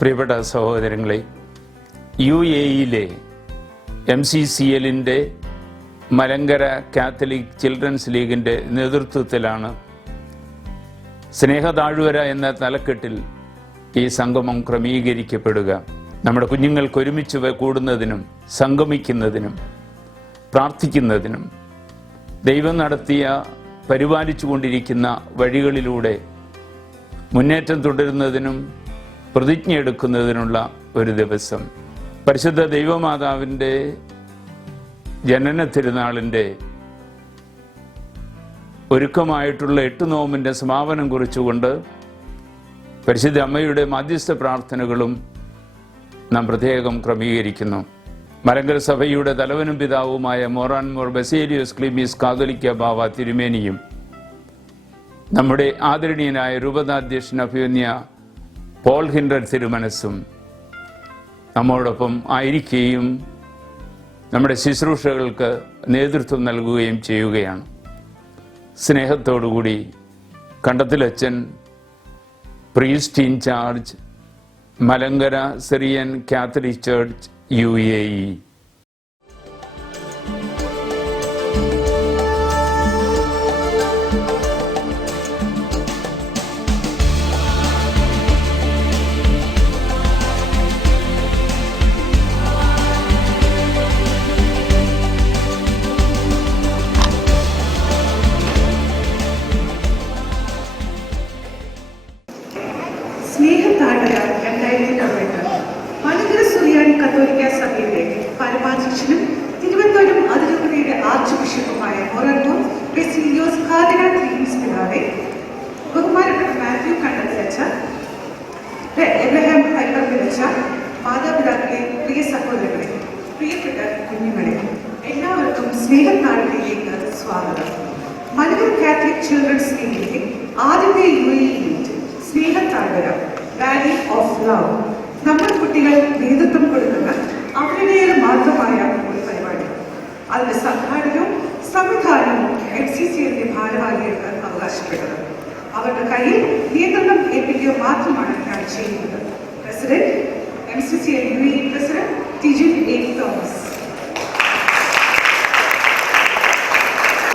പ്രിയപ്പെട്ട സഹോദരങ്ങളെ, UAE-യിലെ MCCL-ൻ്റെ Malankara Catholic children's ലീഗിൻ്റെ നേതൃത്വത്തിലാണ് സ്നേഹതാഴ്വര എന്ന തലക്കെട്ടിൽ ഈ സംഗമം ക്രമീകരിക്കപ്പെടുക. നമ്മുടെ കുഞ്ഞുങ്ങൾക്ക് ഒരുമിച്ച് കൂടുന്നതിനും സംഗമിക്കുന്നതിനും പ്രാർത്ഥിക്കുന്നതിനും ദൈവം നടത്തിയ പരിപാലിച്ചുകൊണ്ടിരിക്കുന്ന വഴികളിലൂടെ മുന്നേറ്റം തുടരുന്നതിനും പ്രതിജ്ഞ എടുക്കുന്നതിനുള്ള ഒരു ദിവസം. പരിശുദ്ധ ദൈവമാതാവിൻ്റെ ജനന തിരുനാളിൻ്റെ ഒരുക്കമായിട്ടുള്ള 8 നോമ്പിൻ്റെ സമാപനം കുറിച്ചുകൊണ്ട് പരിശുദ്ധ അമ്മയുടെ മധ്യസ്ഥ പ്രാർത്ഥനകളും നാം പ്രത്യേകം ക്രമീകരിക്കുന്നു. മലങ്കര സഭയുടെ തലവനും പിതാവുമായ മോറാൻ മോർ ബസേലിയോസ് ക്ലീമീസ് കാതോലിക്ക ബാവ തിരുമേനിയും നമ്മുടെ ആദരണീയനായ രൂപതാധ്യക്ഷൻ അഭിമന്യ പോൾ ഹിൻഡ്രൻ തിരുമനസ്സും നമ്മോടൊപ്പം ആയിരിക്കുകയും നമ്മുടെ ശുശ്രൂഷകൾക്ക് നേതൃത്വം നൽകുകയും ചെയ്യുകയാണ്. സ്നേഹത്തോടുകൂടി കണ്ടത്തിലച്ചൻ priest in charge, Malankara Syrian Catholic Church UAE. Snehathazhvara 2018 Malankara സുറിയാനി കത്തോലിക്ക സഭയുടെ പരമാധ്യക്ഷനും തിരുവനന്തപുരം അതിരൂപതയുടെ ആർച്ച് ബിഷപ്പുമായ മോറാൻ മോർ ബസേലിയോസ് കാർഡിനൽ ക്ലീമീസ് പിതാവേ, ബഹുമാനപ്പെട്ട മാത്യു കണ്ടത്തിലച്ച, എബ്രഹാം ഹൈപ്പർത്തിലച്ച, മാതാപിതാക്കളെ, പ്രിയ സഹോദരങ്ങളെ, പ്രിയപ്പെട്ട കുഞ്ഞുങ്ങളെ, എല്ലാവർക്കും സ്നേഹതാഴ്വരയിലേക്ക് സ്വാഗതം. മലങ്കര കാത്തലിക് ചിൽഡ്രൻസ് ലീഗിന്റെ ആദ്യത്തെ UAE unit Snehathazhvara valley of love നമ്മൾ കുട്ടികൾ നേതൃത്വം കൊടുക്കുന്ന അവരുടേത് മാത്രമായ ഒരു പരിപാടി. അതിന്റെ സംഘാടനവും സംവിധാനവും MCCL-ന്റെ ഭാരവാഹികൾക്ക് അവകാശപ്പെട്ടത്. അവരുടെ കയ്യിൽ നിയന്ത്രണം ഏൽപ്പിക്കുക മാത്രമാണ് ഞാൻ ചെയ്യുന്നത്. President, MCCL UAE president Tijin A. Thomas.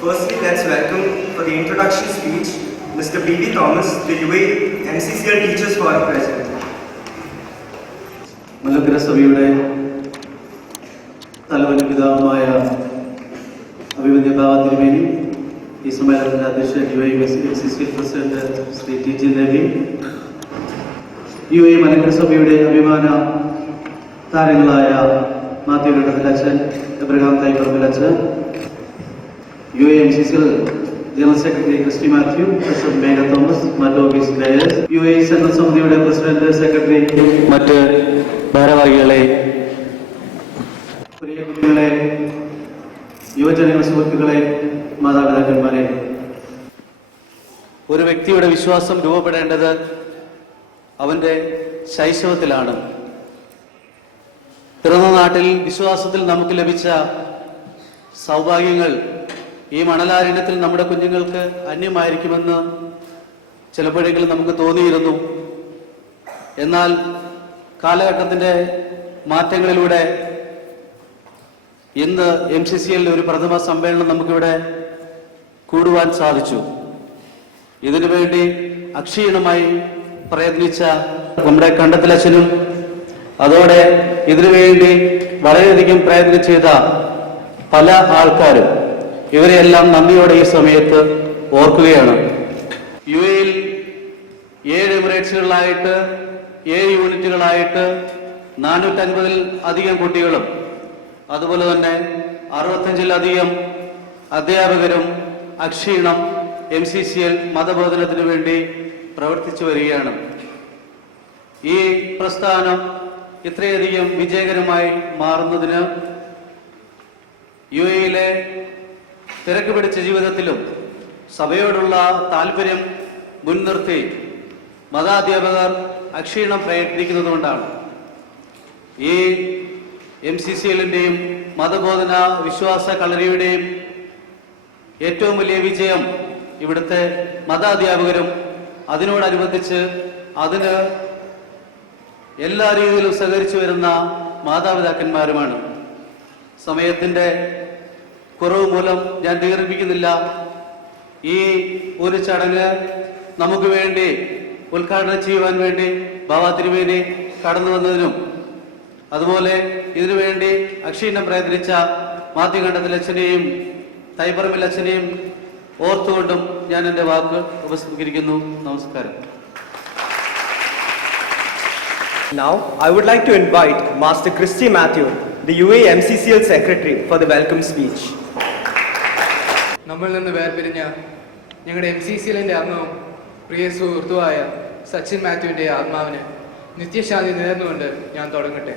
Firstly, let's welcome for the introduction speech Mr. B.D. Thomas, the UAE MCCL Teachers Forum President. Malankara സഭയുടെ തലവനും പിതാവുമായ അഭിമന്യ ബാവ തിരുമേനി, ഈ സമ്മേളനത്തിന്റെ അധ്യക്ഷൻ UAE MCCL president Shri Tijin Nabi, UAE Malankara സഭയുടെ അഭിമാന താരങ്ങളായ മാത്യു കണ്ടത്തിലച്ചൻ, എബ്രഹാം തൈപ്പറമ്പിലച്ചൻ, UAE MCCL general secretary Christy Mathew, president Megha Thomas, മറ്റ് ഓഫീസ് മേയേഴ്സ്, UAE സെൻട്രൽ സമിതിയുടെ പ്രസിഡന്റ്, സെക്രട്ടറി, മറ്റ് ഭാരവാഹികളെ, പ്രിയ കുട്ടികളെ, യുവജന സുഹൃത്തുക്കളെ, മാതാപിതാക്കന്മാരെ, ഒരു വ്യക്തിയുടെ വിശ്വാസം രൂപപ്പെടേണ്ടത് അവന്റെ ശൈശവത്തിലാണ്. പിറന്ന നാട്ടിൽ വിശ്വാസത്തിൽ നമുക്ക് ലഭിച്ച സൗഭാഗ്യങ്ങൾ ഈ മണലാരണ്യത്തിൽ നമ്മുടെ കുഞ്ഞുങ്ങൾക്ക് അന്യമായിരിക്കുമെന്ന് ചിലപ്പോഴെങ്കിലും നമുക്ക് തോന്നിയിരുന്നു. എന്നാൽ കാലഘട്ടത്തിന്റെ മാറ്റങ്ങളിലൂടെ ഇന്ന് MCCL ഒരു പ്രഥമ സമ്മേളനം നമുക്കിവിടെ കൂടുവാൻ സാധിച്ചു. ഇതിനുവേണ്ടി അക്ഷീണമായി പ്രയത്നിച്ച നമ്മുടെ കണ്ടത്തിലച്ഛനും അതോടെ ഇതിനുവേണ്ടി വളരെയധികം പ്രയത്നം ചെയ്ത പല ആൾക്കാരും, ഇവരെയെല്ലാം നന്ദിയോടെ ഈ സമയത്ത് ഓർക്കുകയാണ്. UAE-യിൽ 7 എമിറേറ്റ്സുകളിലായിട്ട് 7 യൂണിറ്റുകളായിട്ട് 450-ൽ അധികം കുട്ടികളും അതുപോലെ തന്നെ 65-ലധികം അധ്യാപകരും അക്ഷീണം MCCL മതബോധനത്തിനു വേണ്ടി പ്രവർത്തിച്ചു വരികയാണ്. ഈ പ്രസ്ഥാനം ഇത്രയധികം വിജയകരമായി മാറുന്നതിന് UAE-യിലെ തിരക്ക് പിടിച്ച ജീവിതത്തിലും സഭയോടുള്ള താല്പര്യം മുൻനിർത്തി മതാധ്യാപകർ അക്ഷീണം പ്രയത്നിക്കുന്നതുകൊണ്ടാണ്. ഈ MCCL-ന്റെയും മതബോധന വിശ്വാസ കളരിയുടെയും ഏറ്റവും വലിയ വിജയം ഇവിടുത്തെ മതാധ്യാപകരും അതിനോടനുബന്ധിച്ച് അതിന് എല്ലാ രീതിയിലും സഹകരിച്ചു വരുന്ന മാതാപിതാക്കന്മാരുമാണ്. സമയത്തിൻ്റെ കുറവ് മൂലം ഞാൻ ദീർഘിപ്പിക്കുന്നില്ല. ഈ ഒരു ചടങ്ങ് നമുക്ക് വേണ്ടി ഉദ്ഘാടനം ചെയ്യുവാൻ വേണ്ടി ബാബ തിരുമേനി കടന്നു വന്നതിനും അതുപോലെ ഇതിനുവേണ്ടി അക്ഷീണം പ്രയത്നിച്ച മാത്യു കണ്ടത്തിൽ അച്ഛനെയും തൈപ്പറമ്പിൽ അച്ഛനെയും ഓർത്തുകൊണ്ടും ഞാൻ എൻ്റെ വാക്ക് ഉപസംഹരിക്കുന്നു. നമസ്കാരം. Now, I would like to invite Master Christy Matthew, the UA MCCL Secretary, for the welcome speech. നമ്മളിൽ നിന്ന് വേർപിരിഞ്ഞ ഞങ്ങളുടെ MCCLന്റെ അംഗവും പ്രിയ സുഹൃത്തുമായ സച്ചിൻ മാത്യുവിന്റെ ആത്മാവിന് നിത്യശാന്തി നേർന്നുകൊണ്ട് ഞാൻ തുടങ്ങട്ടെ.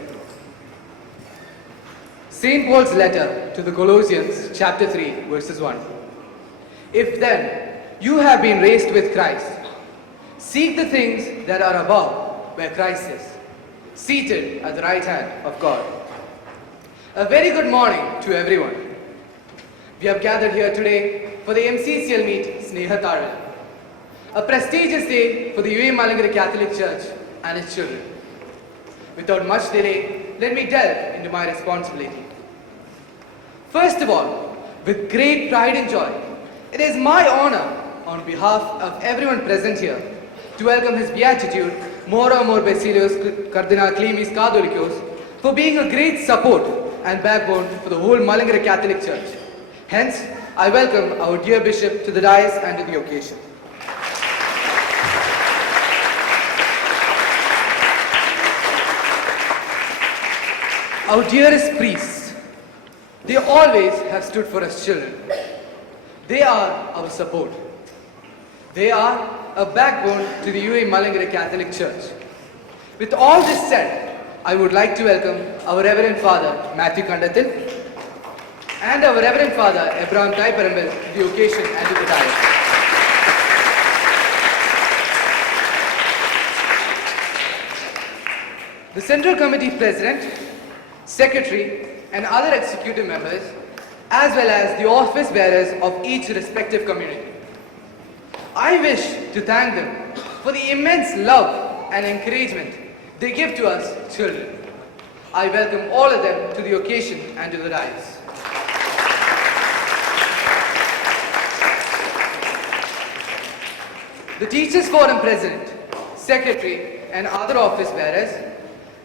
St. Paul's letter to the Colossians, chapter 3, verses 1. If then you have been raised with Christ, seek the things that are above, where Christ is, seated at the right hand of God. A very good morning to everyone. We have gathered here today for the MCCL meet Snehatharil, a prestigious day for the UA Malangara Catholic Church and its children. Without much delay, let me delve into my responsibility. First of all, with great pride and joy, it is my honor on behalf of everyone present here to welcome His Beatitude, Mora Mor Basilios Cardinal Clemis Catholicos, for being a great support and backbone for the whole Malangara Catholic Church. Hence, I welcome our dear Bishop to the dais and to the occasion. Our dearest priests, they always have stood for us children. They are our support. They are a backbone to the UA Malangara Catholic Church. With all this said, I would like to welcome our Reverend Father Matthew Kandathil and our Reverend Father Abraham Taiparambil to the occasion and to the dais. The Central Committee President, Secretary and other executive members, as well as the office bearers of each respective community. I wish to thank them for the immense love and encouragement they give to us children. I welcome all of them to the occasion and to the dais. The Teachers Forum President, Secretary and other office bearers,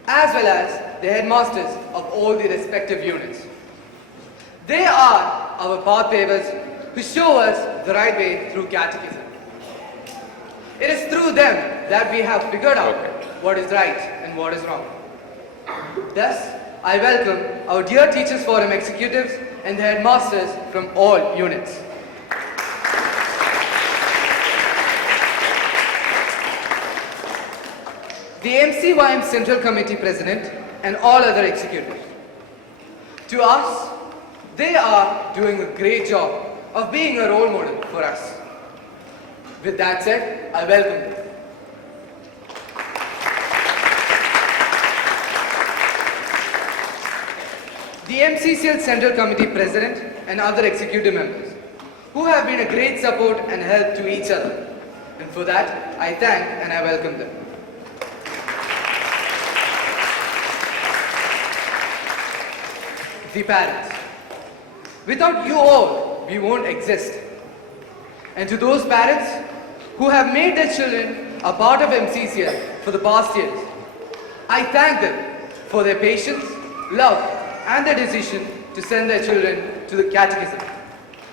as well as the headmasters of all the respective units. They are our path pavers who show us the right way through catechism. It is through them that we have figured out what is right and what is wrong. Thus, I welcome our dear Teachers Forum executives and the headmasters from all units. The MCYM Central Committee President and all other executives. To us, they are doing a great job of being a role model for us. With that said, I welcome them. The MCCL Central Committee President and other executive members who have been a great support and help to each other. And for that, I thank and I welcome them. The parents. Without you all, we won't exist. And to those parents who have made their children a part of MCCL for the past years, I thank them for their patience, love, and their decision to send their children to the catechism.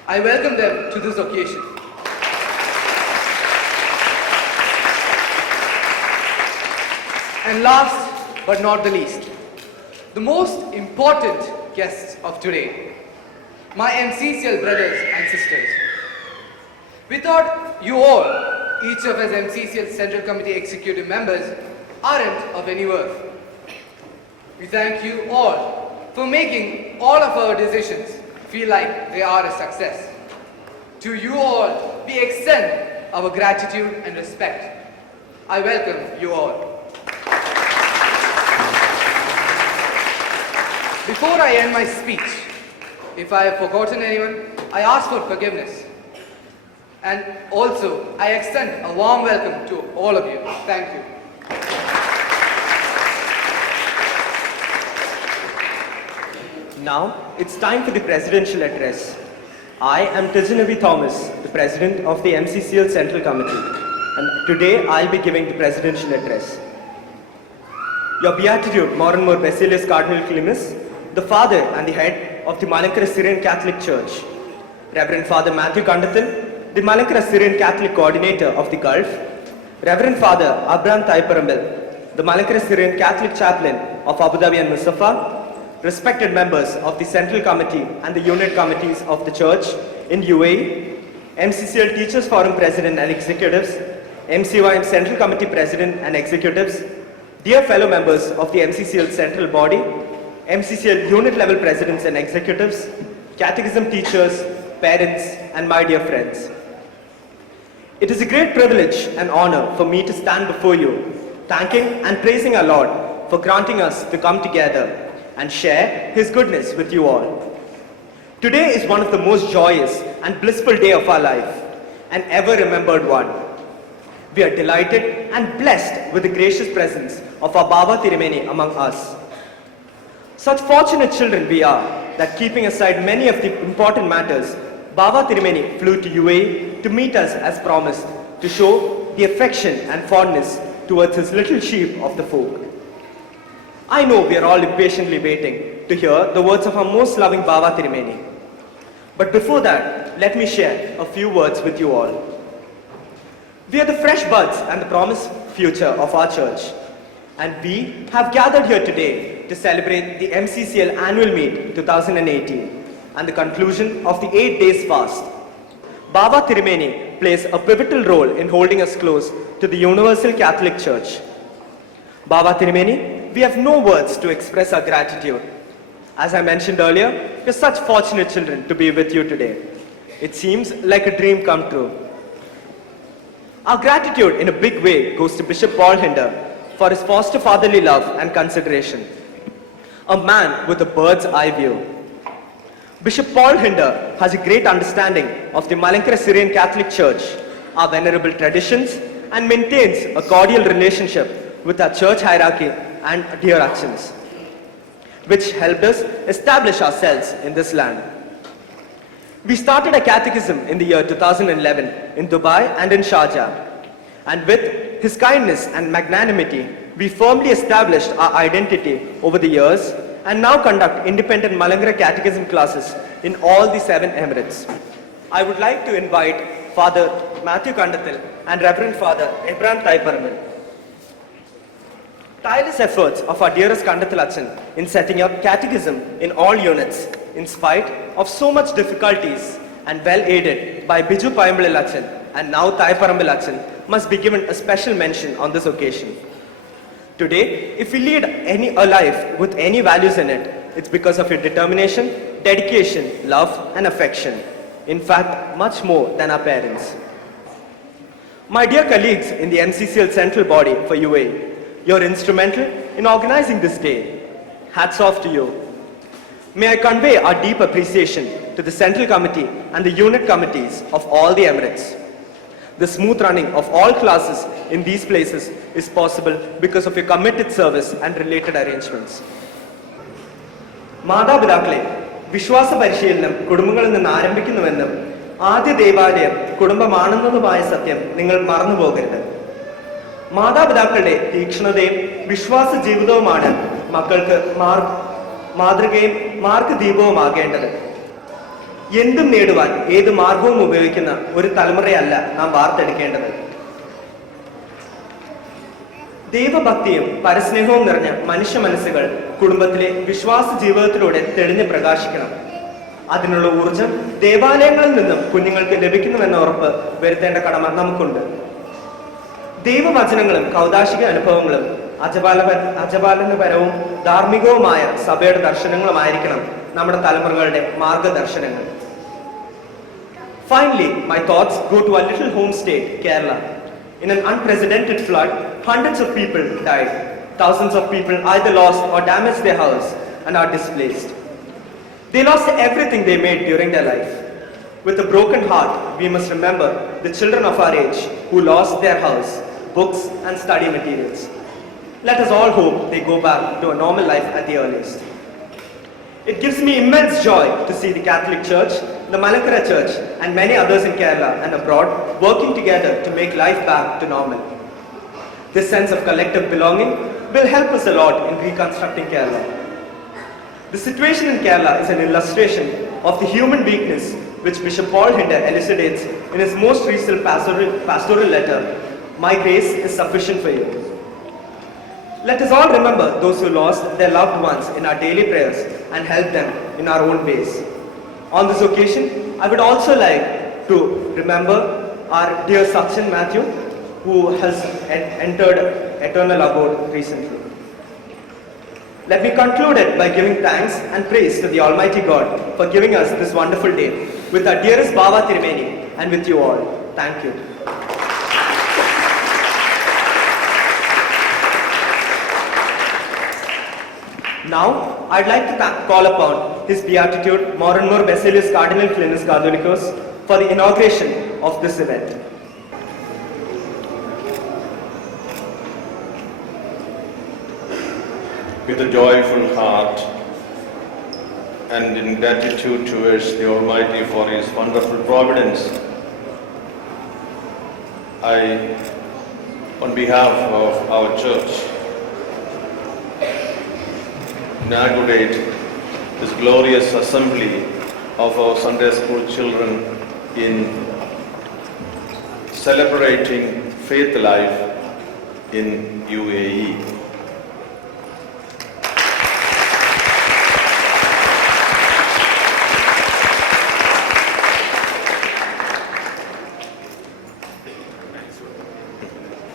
I welcome them to this occasion. And last but not the least, the most important guests of today, my MCCL brothers and sisters. Without you all, each of us MCCL Central Committee executive members aren't of any worth. We thank you all for making all of our decisions feel like they are a success. To you all, we extend our gratitude and respect. I welcome you all. Before I end my speech, if I have forgotten anyone, I ask for forgiveness. And also, I extend a warm welcome to all of you. Thank you. Now, it's time for the presidential address. I am Tijanavi Thomas, the president of the MCCL Central Committee, and today I'll be giving the presidential address. Your Beatitude, Moranmore Basilius Cardinal Clemis, the father and the head of the Malankara Syrian Catholic Church, Reverend Father Matthew Kandathil, the Malankara Syrian Catholic Coordinator of the Gulf, Reverend Father Abraham Thaiparambil, the Malankara Syrian Catholic Chaplain of Abu Dhabi and Mustafa, respected members of the Central Committee and the Unit Committees of the Church in UAE, MCCL Teachers Forum President and Executives, MCYM Central Committee President and Executives, dear fellow members of the MCCL Central Body, MCCL Unit Level Presidents and Executives, Catechism teachers, parents, and my dear friends. It is a great privilege and honor for me to stand before you, thanking and praising our Lord for granting us to come together and share His goodness with you all. Today is one of the most joyous and blissful day of our life, an ever remembered one. We are delighted and blessed with the gracious presence of our Baba Tirumeni among us. Such fortunate children we are that, keeping aside many of the important matters, Baba Tirumeni flew to UAE to meet us as promised, to show the affection and fondness towards his little sheep of the folk. I know we are all impatiently waiting to hear the words of our most loving Baba Tirumeni. But before that, let me share a few words with you all. We are the fresh buds and the promised future of our church. And we have gathered here today to celebrate the MCCL Annual Meet 2018 and the conclusion of the 8 days fast. Baba Tirumeni plays a pivotal role in holding us close to the Universal Catholic Church. Baba Tirumeni, we have no words to express our gratitude. As I mentioned earlier, we are such fortunate children to be with you today. It seems like a dream come true. Our gratitude in a big way goes to Bishop Paul Hinder for his foster fatherly love and consideration. A man with a bird's eye view. Bishop Paul Hinder has a great understanding of the Malankara Syrian Catholic Church, our venerable traditions, and maintains a cordial relationship with our church hierarchy and dear actions, which helped us establish ourselves in this land. We started a catechism in the year 2011 in Dubai and in Sharjah, and with his kindness and magnanimity, we firmly established our identity over the years and now conduct independent Malankara catechism classes in all the 7 Emirates. I would like to invite Father Matthew Kandathil and Reverend Father Abraham Thaiparambil. Tireless efforts of our dearest Kandathil Achan in setting up catechism in all units, in spite of so much difficulties, and well aided by Biju Payambil Achan and now Thaiparambil Achan, must be given a special mention on this occasion. Today, if we lead a life with any values in it, it's because of your determination, dedication, love, and affection. In fact, much more than our parents. My dear colleagues in the MCCL Central Body for UAE, you're instrumental in organizing this day. Hats off to you. May I convey our deep appreciation to the Central Committee and the Unit Committees of all the Emirates. The smooth running of all classes in these places is possible because of your committed service and related arrangements. മാതാപിതാക്കളെ, വിശ്വാസ പരിശീലനം കുടുംബങ്ങളിൽ നിന്ന് ആരംഭിക്കുന്നുവെന്നും ആദ്യ ദേവാലയം കുടുംബമാണെന്നതുമായ സത്യം നിങ്ങൾ മറന്നുപോകരുത്. മാതാപിതാക്കളുടെ തീക്ഷ്ണതയും വിശ്വാസ ജീവിതവുമാണ് മക്കൾക്ക് മാതൃകയും മാർഗദീപവുമാകേണ്ടത്. എന്തും നേടുവാൻ ഏത് മാർഗവും ഉപയോഗിക്കുന്ന ഒരു തലമുറയല്ല നാം വാർത്തെടുക്കേണ്ടത്. ദൈവഭക്തിയും പരസ്നേഹവും നിറഞ്ഞ മനുഷ്യ മനസ്സുകൾ കുടുംബത്തിലെ വിശ്വാസ ജീവിതത്തിലൂടെ തെളിഞ്ഞ് പ്രകാശിക്കണം. അതിനുള്ള ഊർജം ദേവാലയങ്ങളിൽ നിന്നും കുഞ്ഞുങ്ങൾക്ക് ലഭിക്കുന്നുവെന്ന ഉറപ്പ് വരുത്തേണ്ട കടമ നമുക്കുണ്ട്. ദൈവവചനങ്ങളും കൗദാശിക അനുഭവങ്ങളും അജപാലനപരവും ധാർമ്മികവുമായ സഭയുടെ ദർശനങ്ങളുമായിരിക്കണം നമ്മുടെ തലമുറകളുടെ മാർഗദർശനങ്ങൾ. Finally, my thoughts go to our little home state, Kerala. In an unprecedented flood, hundreds of people died. Thousands of people either lost or damaged their house and are displaced. They lost everything they made during their life. With a broken heart, we must remember the children of our age who lost their house, books, and study materials. Let us all hope they go back to a normal life at the earliest. It gives me immense joy to see the Catholic Church, the Malankara Church, and many others in Kerala and abroad working together to make life back to normal. This sense of collective belonging will help us a lot in reconstructing Kerala. The situation in Kerala is an illustration of the human weakness which Bishop Paul Hinder elucidates in his most recent pastoral letter, "My grace is sufficient for you." Let us all remember those who lost their loved ones in our daily prayers and help them in our own ways. On this occasion, I would also like to remember our dear Sachin Matthew, who has entered eternal abode recently. Let me conclude it by giving thanks and praise to the Almighty God for giving us this wonderful day with our dearest Baba Tirumeni and with you all. Thank you. Now, I'd like to call upon His Beatitude, more and more Basilius Cardinal Clinis Catholicos, for the inauguration of this event. With a joyful heart and in gratitude towards the Almighty for His wonderful providence, I, on behalf of our church, inaugurate this glorious assembly of our Sunday school children in celebrating faith life in UAE.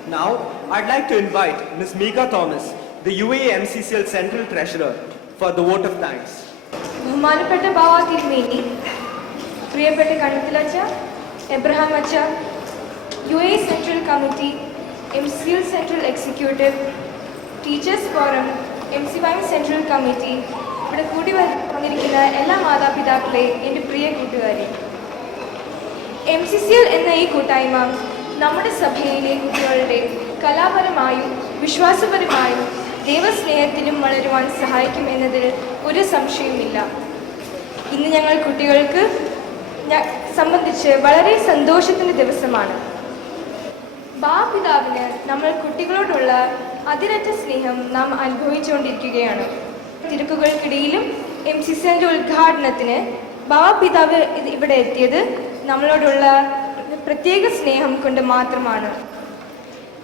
Now, I'd like to invite Ms. Mika Thomas, the UAE MCCL Central Treasurer, for the vote of thanks. ബഹുമാനപ്പെട്ട ബാവ തിരുമേനി, പ്രിയപ്പെട്ട കണക്കിലച്ച, എബ്രഹാം അച്ച, UAE central committee, MCCL central executive, teachers forum, MCY central committee, ഇവിടെ കൂടി വന്നിരിക്കുന്ന എല്ലാ മാതാപിതാക്കളെ, എൻ്റെ പ്രിയ കൂട്ടുകാരെ, MCCL എന്ന ഈ കൂട്ടായ്മ നമ്മുടെ സഭയിലെ കുട്ടികളുടെ കലാപരമായും വിശ്വാസപരമായും ദൈവസ്നേഹത്തിലും വളരുവാൻ സഹായിക്കും എന്നതിൽ ഒരു സംശയവുമില്ല. ഇന്ന് ഞങ്ങൾ കുട്ടികൾക്ക് സംബന്ധിച്ച് വളരെ സന്തോഷത്തിൻ്റെ ദിവസമാണ്. ബാപിതാവിന് നമ്മൾ കുട്ടികളോടുള്ള അതിരറ്റ സ്നേഹം നാം അനുഭവിച്ചുകൊണ്ടിരിക്കുകയാണ്. തിരക്കുകൾക്കിടയിലും MCCLന്റെ ഉദ്ഘാടനത്തിന് ബാപിതാവ് ഇവിടെ എത്തിയത് നമ്മളോടുള്ള പ്രത്യേക സ്നേഹം കൊണ്ട് മാത്രമാണ്.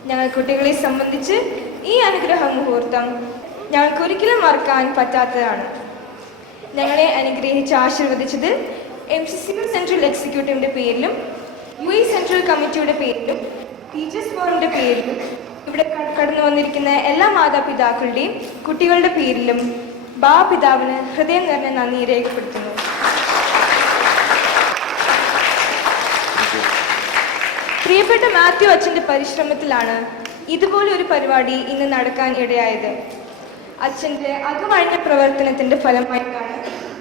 ഞങ്ങൾ കുട്ടികളെ സംബന്ധിച്ച് ഈ അനുഗ്രഹ മുഹൂർത്തം ഞങ്ങൾക്കൊരിക്കലും മറക്കാൻ പറ്റാത്തതാണ്. ഞങ്ങളെ അനുഗ്രഹിച്ച് ആശീർവദിച്ചത് MCCL സെൻട്രൽ എക്സിക്യൂട്ടീവിൻ്റെ പേരിലും UAE സെൻട്രൽ കമ്മിറ്റിയുടെ പേരിലും ടീച്ചേഴ്സ് ഫോറമിൻ്റെ പേരിലും ഇവിടെ കടന്നു വന്നിരിക്കുന്ന എല്ലാ മാതാപിതാക്കളുടെയും കുട്ടികളുടെ പേരിലും ബാപിതാവിന് ഹൃദയം നിറഞ്ഞ നന്ദി രേഖപ്പെടുത്തുന്നു. പ്രിയപ്പെട്ട മാത്യു അച്ഛൻ്റെ പരിശ്രമത്തിലാണ് ഇതുപോലെ ഒരു പരിപാടി ഇന്ന് നടക്കാൻ ഇടയായത്. അച്ഛൻ്റെ അകമഴിഞ്ഞ പ്രവർത്തനത്തിൻ്റെ ഫലമായിട്ടാണ്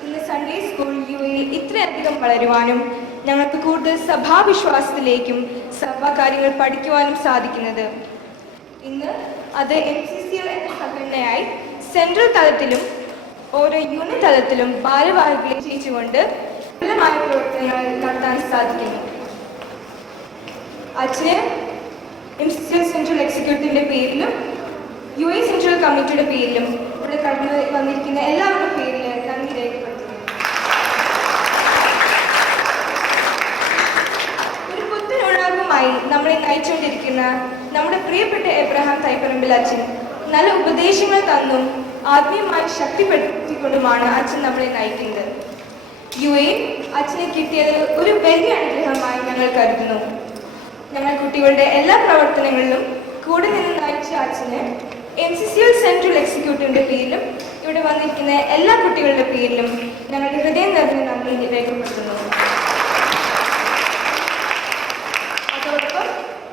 ഇന്ന് സൺഡേ സ്കൂൾ UAE ഇത്രയധികം വളരുവാനും ഞങ്ങൾക്ക് കൂടുതൽ സഭാവിശ്വാസത്തിലേക്കും സഭാകാര്യങ്ങൾ പഠിക്കുവാനും സാധിക്കുന്നത്. ഇന്ന് അത് MCCL എന്ന സംഘടനയായി സെൻട്രൽ തലത്തിലും ഓരോ യൂണിറ്റ് തലത്തിലും ഭാരവാഹികളെ ചെയ്യിച്ചുകൊണ്ട് ഫലമായ പ്രവർത്തനങ്ങൾ നടത്താൻ സാധിക്കുന്നു. അച്ഛന് MCCL സെൻട്രൽ എക്സിക്യൂട്ടീവിൻ്റെ പേരിലും UAE സെൻട്രൽ കമ്മിറ്റിയുടെ പേരിലും ഇവിടെ കടന്നു വന്നിരിക്കുന്ന എല്ലാവരുടെ പേരിൽ നന്ദി രേഖപ്പെടുത്തുന്നു. ഒരു പുത്തൻ ഉണർവുമായി നമ്മളെ നയിച്ചുകൊണ്ടിരിക്കുന്ന നമ്മുടെ പ്രിയപ്പെട്ട എബ്രഹാം തൈപ്പറമ്പിൽ അച്ഛൻ നല്ല ഉപദേശങ്ങൾ തന്നും ആത്മീയമായി ശക്തിപ്പെടുത്തിക്കൊണ്ടുമാണ് അച്ഛൻ നമ്മളെ നയിക്കുന്നത്. UAE അച്ഛനെ കിട്ടിയത് ഒരു വലിയ അനുഗ്രഹമായി ഞങ്ങൾ കരുതുന്നു. ഞങ്ങൾ കുട്ടികളുടെ എല്ലാ പ്രവർത്തനങ്ങളിലും കൂടെ നിന്ന് നയിച്ച അച്ഛന് MCCL സെൻട്രൽ എക്സിക്യൂട്ടീവിൻ്റെ പേരിലും ഇവിടെ വന്നിരിക്കുന്ന എല്ലാ കുട്ടികളുടെ പേരിലും ഞങ്ങളുടെ ഹൃദയം നിറഞ്ഞ നന്ദി രേഖപ്പെടുത്തുന്നു. അതോടൊപ്പം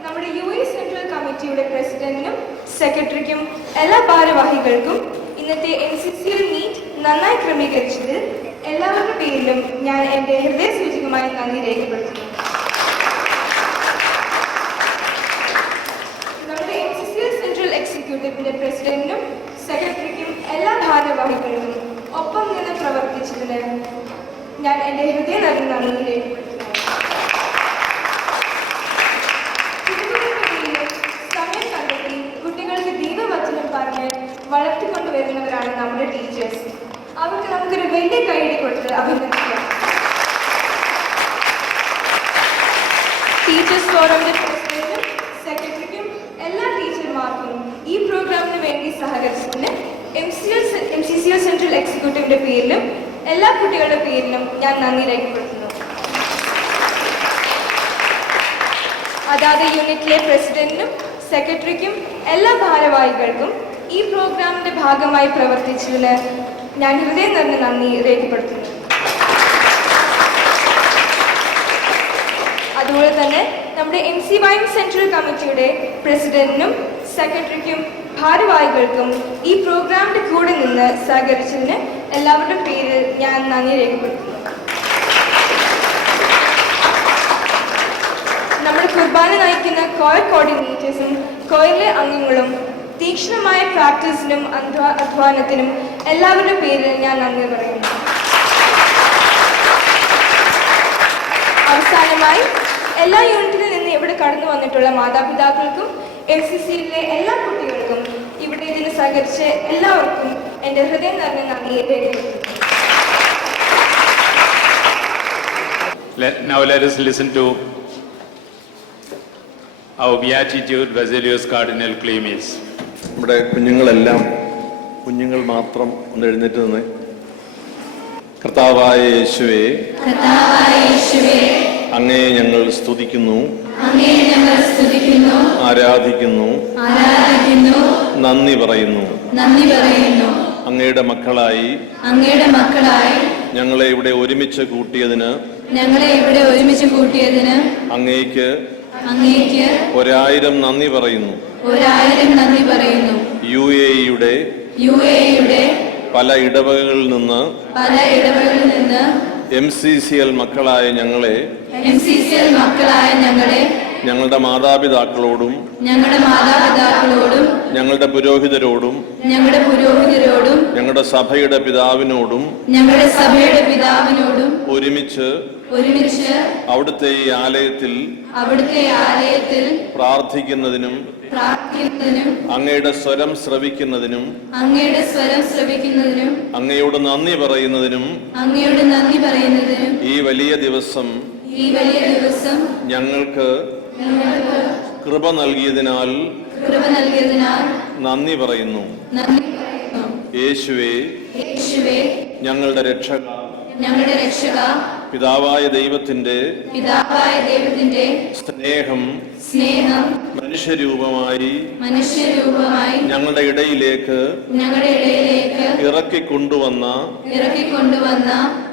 നമ്മുടെ UAE സെൻട്രൽ കമ്മിറ്റിയുടെ പ്രസിഡന്റിനും സെക്രട്ടറിക്കും എല്ലാ ഭാരവാഹികൾക്കും ഇന്നത്തെ MCCL മീറ്റ് നന്നായി ക്രമീകരിച്ചതിൽ എല്ലാവരുടെ പേരിലും ഞാൻ എൻ്റെ ഹൃദയസൂചകമായി നന്ദി രേഖപ്പെടുത്തുന്നു. എക്സിക്യൂട്ടീവിന്റെ പ്രസിഡന്റിനും സെക്രട്ടറിക്കും എല്ലാ ഭാരവാഹികൾക്കും ഒപ്പം നിന്ന് പ്രവർത്തിച്ചതിന് ഞാൻ എൻ്റെ ഹൃദയം നിറഞ്ഞ നന്ദി രേഖപ്പെടുത്തുന്നു. കുട്ടികൾക്കിടയിൽ സമയം കണ്ടെത്തി കുട്ടികൾക്ക് ദൈവവചനം പറഞ്ഞ് വളർത്തിക്കൊണ്ടുവരുന്നവരാണ് നമ്മുടെ ടീച്ചേഴ്സ്. അവർക്ക് നമുക്കൊരു വലിയ കൈയടി കൊടുത്ത് അഭിനന്ദിക്കാം. ടീച്ചേഴ്സ് ഫോറമിന്റെ പ്രസിഡന്റും സെക്രട്ടറിക്കും എല്ലാ ടീച്ചർമാർക്കും ഈ പ്രോഗ്രാമിന് വേണ്ടി സഹകരിച്ചതിന് MCCL സെൻട്രൽ എക്സിക്യൂട്ടീവിന്റെ പേരിലും എല്ലാ കുട്ടികളുടെ പേരിലും ഞാൻ നന്ദി രേഖപ്പെടുത്തുന്നു. അതാത് യൂണിറ്റിലെ പ്രസിഡന്റിനും സെക്രട്ടറിക്കും എല്ലാ ഭാരവാഹികൾക്കും ഈ പ്രോഗ്രാമിന്റെ ഭാഗമായി പ്രവർത്തിച്ചതിന് ഞാൻ ഹൃദയം നിറഞ്ഞ നന്ദി രേഖപ്പെടുത്തുന്നു. അതുപോലെ തന്നെ നമ്മുടെ MCYM സെൻട്രൽ കമ്മിറ്റിയുടെ പ്രസിഡന്റിനും സെക്രട്ടറിക്കും ഭാരവാഹികൾക്കും ഈ പ്രോഗ്രാമിന്റെ കൂടെ നിന്ന് സഹകരിച്ചതിന് എല്ലാവരുടെ പേരിൽ ഞാൻ നന്ദി രേഖപ്പെടുത്തുന്നു. നമ്മുടെ കുർബാന നയിക്കുന്ന കോയർ കോർഡിനേറ്റേഴ്സും കോയറിലെ അംഗങ്ങളും തീക്ഷ്ണമായ പ്രാക്ടീസിനും അധ്വാനത്തിനും എല്ലാവരുടെ പേരിൽ ഞാൻ നന്ദി പറയുന്നു. അവസാനമായി എല്ലാ യൂണിറ്റിൽ നിന്ന് ഇവിടെ കടന്നു വന്നിട്ടുള്ള മാതാപിതാക്കൾക്കും MCCയിലെ എല്ലാ കുട്ടികൾക്കും ഇവിടെ ഇതിന് സഹകരിച്ച് എല്ലാവർക്കും എൻ്റെ ഹൃദയം നിറഞ്ഞ നന്ദി രേഖപ്പെടുത്തുന്നു. Now let us listen to our Beatitude Basilius Cardinal Clemens. നമ്മുടെ കുഞ്ഞുങ്ങളെല്ലാം കുഞ്ഞുങ്ങൾ മാത്രം ഒന്ന് എഴുന്നേറ്റ് നിന്ന്. കർത്താവായ യേശുവേ, അങ്ങയെ ഞങ്ങൾ സ്തുതിക്കുന്നു, ആരാധിക്കുന്നു, നന്ദി പറയുന്നു. അങ്ങയുടെ മക്കളായി ഞങ്ങളെ ഇവിടെ ഒരുമിച്ച് കൂട്ടിയതിന് അങ്ങേക്ക് 1000 നന്ദി പറയുന്നു. UAE-യുടെ പല ഇടവകകളിൽ നിന്ന് MCCL മക്കളായ ഞങ്ങളെ ഞങ്ങളുടെ മാതാപിതാക്കളോടും ഞങ്ങളുടെ പുരോഹിതരോടും ഞങ്ങളുടെ സഭയുടെ പിതാവിനോടും ഒരുമിച്ച് അവിടുത്തെ ഈ ആലയത്തിൽ പ്രാർത്ഥിക്കുന്നതിനും അങ്ങയുടെ സ്വരം ശ്രവിക്കുന്നതിനും അങ്ങയോട് നന്ദി പറയുന്നതിനും ഈ വലിയ ദിവസം ഞങ്ങൾക്ക് കൃപ നൽകിയതിനാൽ നന്ദി പറയുന്നു. യേശുവേ, ഞങ്ങളുടെ രക്ഷക, പിതാവായ ദൈവത്തിന്റെ സ്നേഹം മനുഷ്യരൂപമായി ഞങ്ങളുടെ ഇടയിലേക്ക് ഇറക്കിക്കൊണ്ടുവന്ന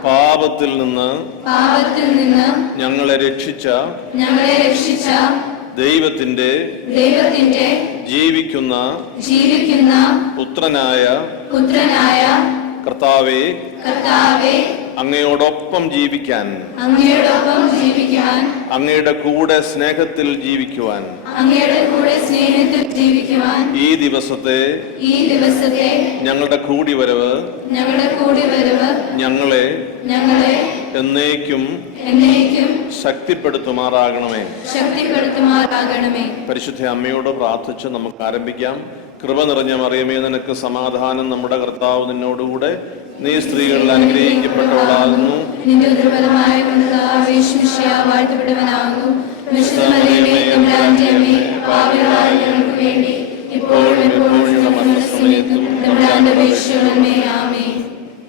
പാപത്തിൽ നിന്ന് ഞങ്ങളെ രക്ഷിച്ച ദൈവത്തിന്റെ ജീവിക്കുന്ന പുത്രനായ കർത്താവേ, അങ്ങയോടൊപ്പം ജീവിക്കാൻ, അങ്ങയുടെ കൂടെ സ്നേഹത്തിൽ ജീവിക്കുവാൻ ഈ ദിവസത്തെ ഞങ്ങളുടെ കൂടിവരവ് ഞങ്ങളെ എന്നേക്കും ശക്തിപ്പെടുത്തുമാറാകണമേ. പരിശുദ്ധ അമ്മയോട് പ്രാർത്ഥിച്ച് നമുക്ക് ആരംഭിക്കാം. കൃപ നിറഞ്ഞ മറിയമേ, നിനക്ക് സമാധാനം. നമ്മുടെ കർത്താവ് നിന്നോടുകൂടെ. നീ സ്ത്രീകളിൽ അനുഗ്രഹിക്കപ്പെട്ടവളാകുന്നു.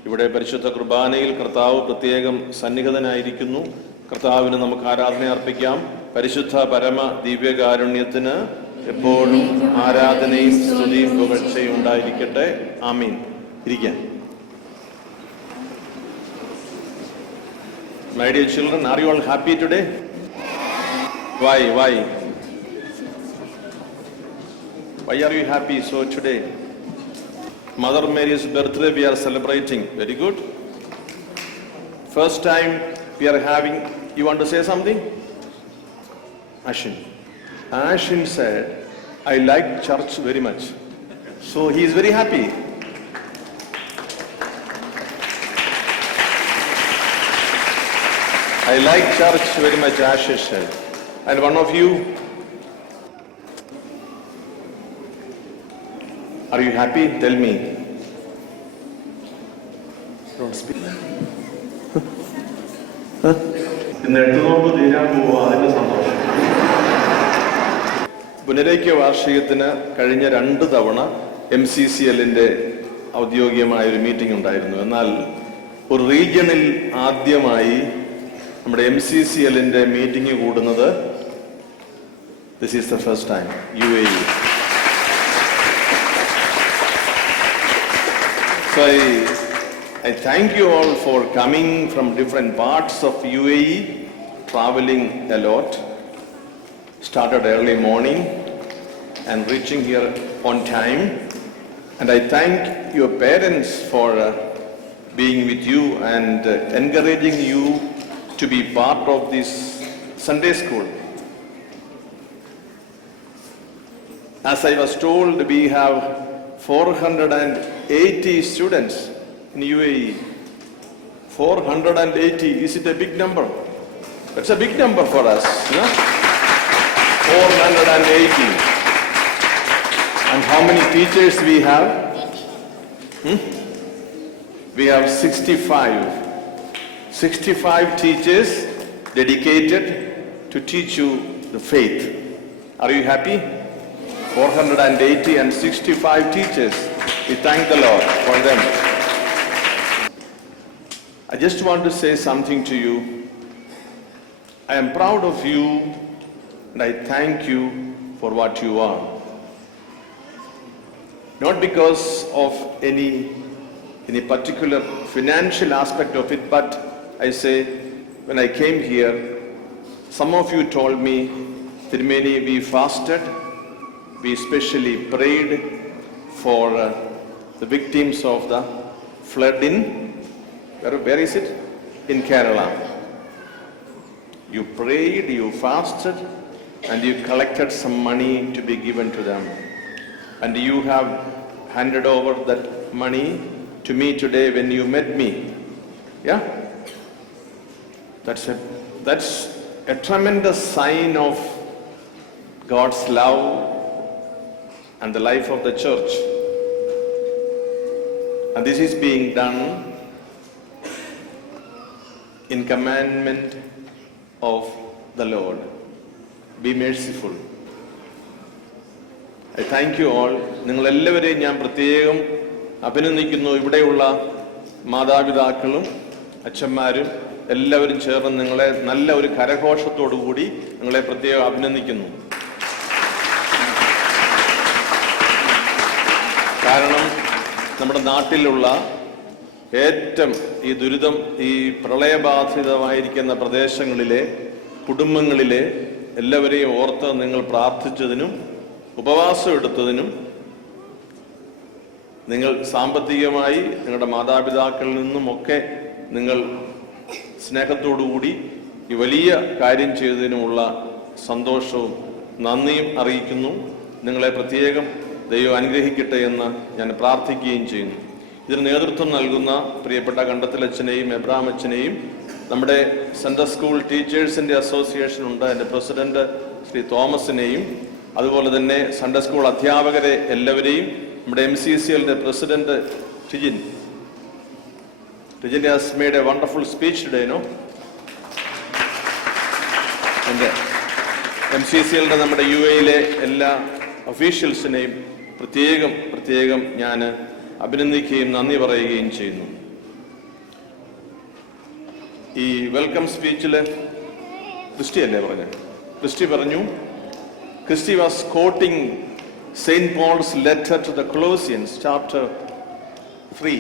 ഇവിടെ പരിശുദ്ധ കുർബാനയിൽ കർത്താവ് പ്രത്യേകം സന്നിഹിതനായിരിക്കുന്നു. കർത്താവിന് നമുക്ക് ആരാധന അർപ്പിക്കാം. പരിശുദ്ധ പരമ ദിവ്യകാരുണ്യത്തിന് എപ്പോഴും ആരാധനയും സ്തുതിയും പുകഴ്ചയും ഉണ്ടായിരിക്കട്ടെ. ആമീൻ. ഇരിക്കാൻ. My dear children, are you all happy today? Why? Why are you happy so today? Mother Mary's birthday we are celebrating. Very good. First time we are having. You want to say something? Ashin said, I like church very much. So he is very happy. I like church very much, Ashish said. And one of you, are you happy? Tell me. Don't speak. ഇന്ന് 8 നോമ്പ് തീരാൻ പോവുക, അതിന്റെ സന്തോഷം. പുനരൈക്യ വാർഷികത്തിന് കഴിഞ്ഞ 2 തവണ MCCLന്റെ ഔദ്യോഗികമായ ഒരു മീറ്റിംഗ് ഉണ്ടായിരുന്നു. എന്നാൽ ഒരു റീജിയണിൽ ആദ്യമായി നമ്മുടെ MCCLന്റെ മീറ്റിംഗ് കൂടുന്നത് this is the first time, UAE. So I thank you all for coming from different parts of UAE, traveling a lot, started early morning and reaching here on time. And I thank your parents for being with you and encouraging you to be part of this Sunday school. As I was told, we have 480 students in UAE. 480, is it a big number? That's a big number for us, you know? 480. And how many teachers we have? We have 65. 65 teachers dedicated to teach you the faith. Are you happy? 480 and 65 teachers. We thank the Lord for them. I just want to say something to you. I am proud of you and I thank you for what you are. Not because of any particular financial aspect of it, but I say, when I came here, some of you told me, Tirumeni, we fasted, we especially prayed for the victims of the flood in, where is it? In Kerala. You prayed, you fasted, and you collected some money to be given to them. And you have handed over that money to me today when you met me. Yeah? That's a tremendous sign of God's love and the life of the church. And this is being done in commandment of the Lord. Be merciful. I thank you all. നിങ്ങൾ എല്ലാവരെയും ഞാൻ പ്രത്യേകം അഭിനന്ദിക്കുന്നു. ഇവിടെയുള്ള മാതാപിതാക്കളും അച്ഛന്മാരും എല്ലാവരും ചേർന്ന് നിങ്ങളെ നല്ല ഒരു കരഘോഷത്തോടു കൂടി നിങ്ങളെ പ്രത്യേകം അഭിനന്ദിക്കുന്നു. കാരണം നമ്മുടെ നാട്ടിലുള്ള ഏറ്റവും ഈ ദുരിതം, ഈ പ്രളയബാധിതമായിരിക്കുന്ന പ്രദേശങ്ങളിലെ കുടുംബങ്ങളിലെ എല്ലാവരെയും ഓർത്ത് നിങ്ങൾ പ്രാർത്ഥിച്ചതിനും ഉപവാസം എടുത്തതിനും നിങ്ങൾ സാമ്പത്തികമായി നിങ്ങളുടെ മാതാപിതാക്കളിൽ നിന്നുമൊക്കെ നിങ്ങൾ സ്നേഹത്തോടുകൂടി ഈ വലിയ കാര്യം ചെയ്തതിനുമുള്ള സന്തോഷവും നന്ദിയും അറിയിക്കുന്നു. നിങ്ങളെ പ്രത്യേകം ദൈവം അനുഗ്രഹിക്കട്ടെ എന്ന് ഞാൻ പ്രാർത്ഥിക്കുകയും ചെയ്യുന്നു. ഇതിന് നേതൃത്വം നൽകുന്ന പ്രിയപ്പെട്ട കണ്ടത്തിലച്ഛനെയും എബ്രഹാം അച്ഛനെയും, നമ്മുടെ സെൻട്രൽ സ്കൂൾ ടീച്ചേഴ്സിൻ്റെ അസോസിയേഷൻ ഉണ്ട്, എൻ്റെ പ്രസിഡന്റ് ശ്രീ തോമസിനെയും, അതുപോലെ തന്നെ സൺഡേ സ്കൂൾ അധ്യാപകരെ എല്ലാവരെയും, നമ്മുടെ MCCLന്റെ president Tijin has made a wonderful speech today, no? And MCCLന്റെ നമ്മുടെ UAE എല്ലാ ഒഫീഷ്യൽസിനെയും പ്രത്യേകം ഞാൻ അഭിനന്ദിക്കുകയും നന്ദി പറയുകയും ചെയ്യുന്നു. ഈ വെൽക്കം സ്പീച്ചിൽ ക്രിസ്റ്റി പറഞ്ഞു, Christy was quoting St. Paul's letter to the Colossians, chapter 3.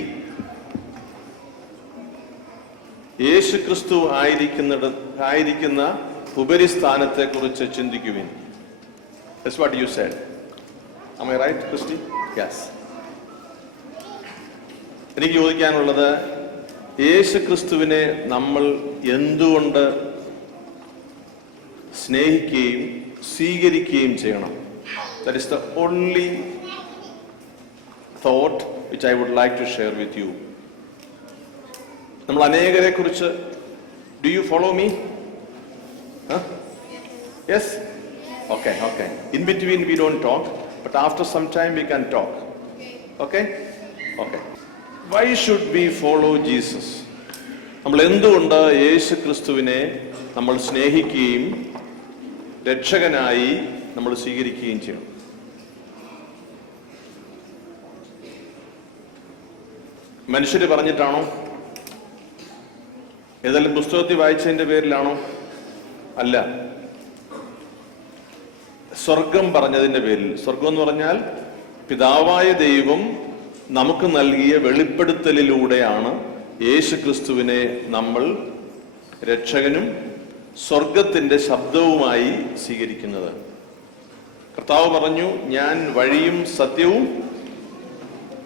യേശു ക്രിസ്തു ആയിരിക്കുന്ന ഉപരിസ്ഥാനത്തെ കുറിച്ച് ചിന്തിക്കുവിൻ. That's what you said. Am I right, Christy? Yes. എനിക്ക് ചോദിക്കാനുള്ളത്, യേശു ക്രിസ്തുവിനെ നമ്മൾ എന്തുകൊണ്ട് സ്നേഹിക്കുകയും സ്വീകരിക്കുകയും ചെയ്യണം? That is the only thought which I would like to share with you. നമ്മൾ അനേകരെ കുറിച്ച് Do you follow me? Huh? Yes? Okay, okay. In between we don't talk, but after some time we can talk. Okay? Okay. Why should we follow Jesus? നമ്മൾ എന്തുകൊണ്ട് യേശു ക്രിസ്തുവിനെ നമ്മൾ സ്നേഹിക്കുകയും രക്ഷകനായി നമ്മൾ സ്വീകരിക്കുകയും ചെയ്യണം? മനുഷ്യര് പറഞ്ഞിട്ടാണോ? ഏതെങ്കിലും പുസ്തകത്തിൽ വായിച്ചതിന്റെ പേരിലാണോ? അല്ല. സ്വർഗം പറഞ്ഞതിന്റെ പേരിൽ. സ്വർഗം എന്ന് പറഞ്ഞാൽ പിതാവായ ദൈവം നമുക്ക് നൽകിയ വെളിപ്പെടുത്തലിലൂടെയാണ് യേശു ക്രിസ്തുവിനെ നമ്മൾ രക്ഷകനും സ്വർഗത്തിന്റെ ശബ്ദവുമായി സ്വീകരിക്കുന്നത്. കർത്താവ് പറഞ്ഞു, ഞാൻ വഴിയും സത്യവും,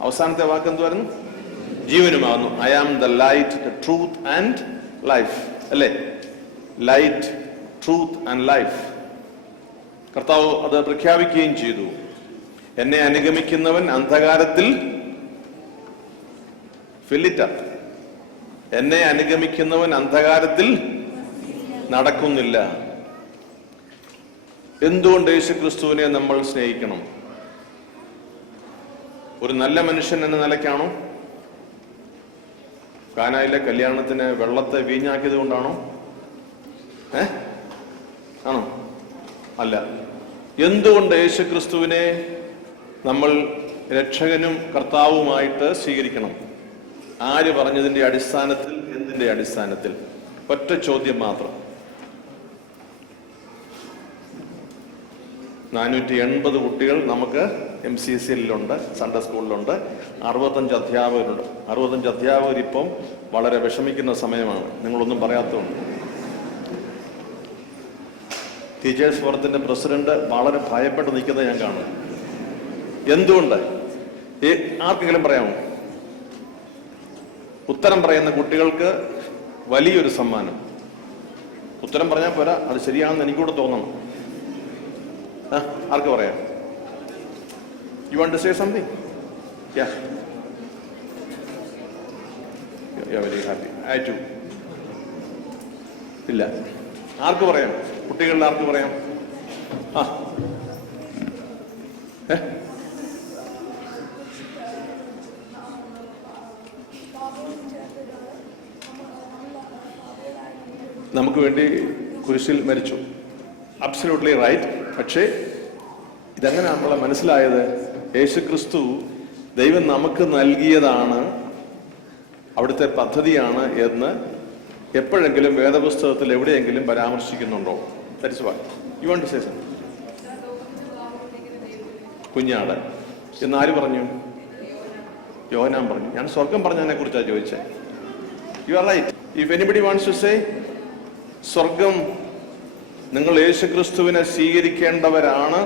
അവസാനത്തെ വാക്ക് എന്തുവായിരുന്നു? ജീവനുമാകുന്നു. I am the light, the truth and life. അല്ലേ? Light, truth and life. കർത്താവ് അത് പ്രഖ്യാപിക്കുകയും ചെയ്തു. എന്നെ അനുഗമിക്കുന്നവൻ അന്ധകാരത്തിൽ എന്നെ അനുഗമിക്കുന്നവൻ അന്ധകാരത്തിൽ നടക്കുന്നില്ല. എന്തുകൊണ്ട് യേശു ക്രിസ്തുവിനെ നമ്മൾ സ്നേഹിക്കണം? ഒരു നല്ല മനുഷ്യൻ എന്ന നിലയ്ക്കാണോ? കാനായിലെ കല്യാണത്തിന് വെള്ളത്തെ വീഞ്ഞാക്കിയത് കൊണ്ടാണോ? ആണോ? അല്ല. എന്തുകൊണ്ട് യേശു ക്രിസ്തുവിനെ നമ്മൾ രക്ഷകനും കർത്താവുമായിട്ട് സ്വീകരിക്കണം? ആര് പറഞ്ഞതിന്റെ അടിസ്ഥാനത്തിൽ? എന്തിന്റെ അടിസ്ഥാനത്തിൽ? ഒറ്റ ചോദ്യം മാത്രം. 480 കുട്ടികൾ നമുക്ക് MCCL-ലുണ്ട്, സൺഡേ സ്കൂളിലുണ്ട്. 65 അധ്യാപകരുണ്ട്. 65 അധ്യാപകർ ഇപ്പം വളരെ വിഷമിക്കുന്ന സമയമാണ്. നിങ്ങളൊന്നും പറയാത്തതുകൊണ്ട്. ടീച്ചേഴ്സ് ഫോറത്തിന്റെ പ്രസിഡന്റ് വളരെ ഭയപ്പെട്ട് നിൽക്കുന്നത് ഞാൻ കാണുന്നു. എന്തുകൊണ്ട്? ആർക്കെങ്കിലും പറയാമോ? ഉത്തരം പറയുന്ന കുട്ടികൾക്ക് വലിയൊരു സമ്മാനം. ഉത്തരം പറഞ്ഞാൽ പോരാ, അത് ശരിയാണെന്ന് എനിക്കൂടെ തോന്നണം. ആർക്ക് പറയാം? You want to say something? Yeah. You're very happy. I too. ഇല്ല. ആർക്ക് പറയാം? കുട്ടികളിൽ ആർക്ക് പറയാം? നമുക്ക് വേണ്ടി കുരിശിൽ മരിച്ചു. Absolutely right. പക്ഷേ ഇതെങ്ങനെ നമ്മളെ മനസ്സിലായത്? യേശു ക്രിസ്തു ദൈവം നമുക്ക് നൽകിയതാണ്, അവിടുത്തെ പദ്ധതിയാണ് എന്ന് എപ്പോഴെങ്കിലും വേദപുസ്തകത്തിൽ എവിടെയെങ്കിലും പരാമർശിക്കുന്നുണ്ടോ? That is why you want to say something. കുഞ്ഞാട് എന്നാര് പറഞ്ഞു? യോഹന്നാൻ പറഞ്ഞു. ഞാൻ സ്വർഗം പറഞ്ഞതിനെ കുറിച്ചാണ് ചോദിച്ചത്. You are right. If anybody wants to say സ്വർഗം നിങ്ങൾ യേശുക്രിസ്തുവിനെ സ്വീകരിക്കേണ്ടവരാണ്